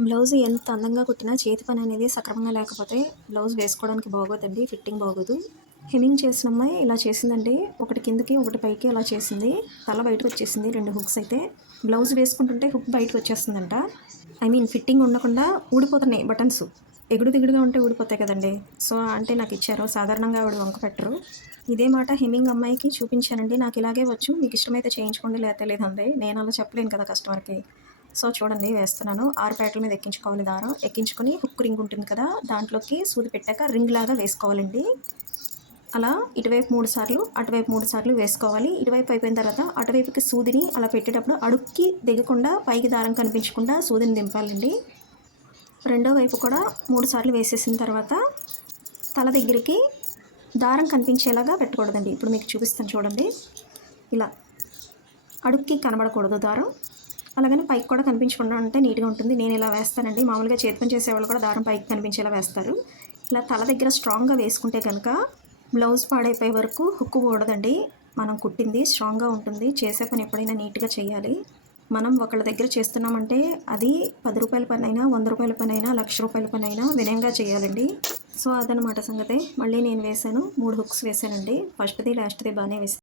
Blouse ఎంత అందంగా కుట్టినా చేతి పని అనేది సక్రమంగా లేకపోతే బ్లౌజ్ వేసుకోవడానికి బాగోదండి. ఫిట్టింగ్ బాగోదు. హెమ్మింగ్ చేసిన అమ్మాయి ఇలా చేసిందండి. ఒకటి కిందకి, ఒకటి పైకి అలా చేసింది. తల బయటకొచ్చేసింది 2 హుక్స్ అయితే. బ్లౌజ్ వేసుకుంటుంటే హుక్ బయటకొచ్చేస్తుందంట. ఐ మీన్ ఫిట్టింగ్ ఉండకుండా ఊడిపోతున్నాయి బటన్స్. ఎగుడు దిగుడుగా ఉంటే ఊడిపోతాయి కదండీ! సో, అంటే నాకిచ్చారు. సాధారణంగా ఆవిడ వంక పెట్టరు. ఇదే మాట హెమ్మింగ్ అమ్మాయికి చూపించానండి. నాకిలాగే వచ్చు. మీకిష్టమైతే చేయించుకోండి లేతే లేదంది. నేనలా చెప్పలేను కదా కస్టమర్‌కి. సో, చూడండి వేస్తున్నాను. 6 పేటల మీద ఎక్కించుకోవాలి దారం. ఎక్కించుకొని హుక్ రింగ్ ఉంటుంది కదా! దాంట్లోకి సూది పెట్టాక రింగ్‌లాగా వేసుకోవాలండి. అలా ఇటువైపు 3 సార్లు, అటువైపు 3 సార్లు వేసుకోవాలి. ఇటువైపు అయిపోయిన తర్వాత అటువైపుకి సూదిని అలా పెట్టేటప్పుడు అడుక్కి దిగకుండా పైకి దారం కనిపించకుండా సూదిని దింపాలండి. రెండో వైపు కూడా 3 సార్లు వేసేసిన తర్వాత తల దగ్గరికి దారం కనిపించేలాగా పెట్టకూడదండి. ఇప్పుడు మీకు చూపిస్తాను చూడండి. ఇలా అడుక్కి కనబడకూడదు దారం. అలాగని పైకి కూడా కనిపించకుండా ఉంటే నీట్‌గా ఉంటుంది. నేను ఇలా వేస్తానండి. మామూలుగా చేతి పని చేసేవాళ్ళు కూడా దారం పైకి కనిపించేలా వేస్తారు. ఇలా తల దగ్గర స్ట్రాంగ్‌గా వేసుకుంటే గనక బ్లౌజ్ పాడైపోయే వరకు హుక్ ఊడదండి. మనం కుట్టింది స్ట్రాంగ్‌గా ఉంటుంది. చేసే పని ఎప్పుడైనా నీట్‌గా చేయాలి. మనం ఒకళ్ళ దగ్గర చేస్తున్నామంటే అది రూ. 10 పనైనా, రూ. 100 పనైనా, రూ. 1,00,000 పనైనా వినయంగా చేయాలండి. సో, అదనమాట సంగతి. మళ్ళీ నేను వేశాను. 3 హుక్స్ వేశానండి. ఫస్ట్‌ది, లాస్ట్‌ది బానే వేశాను.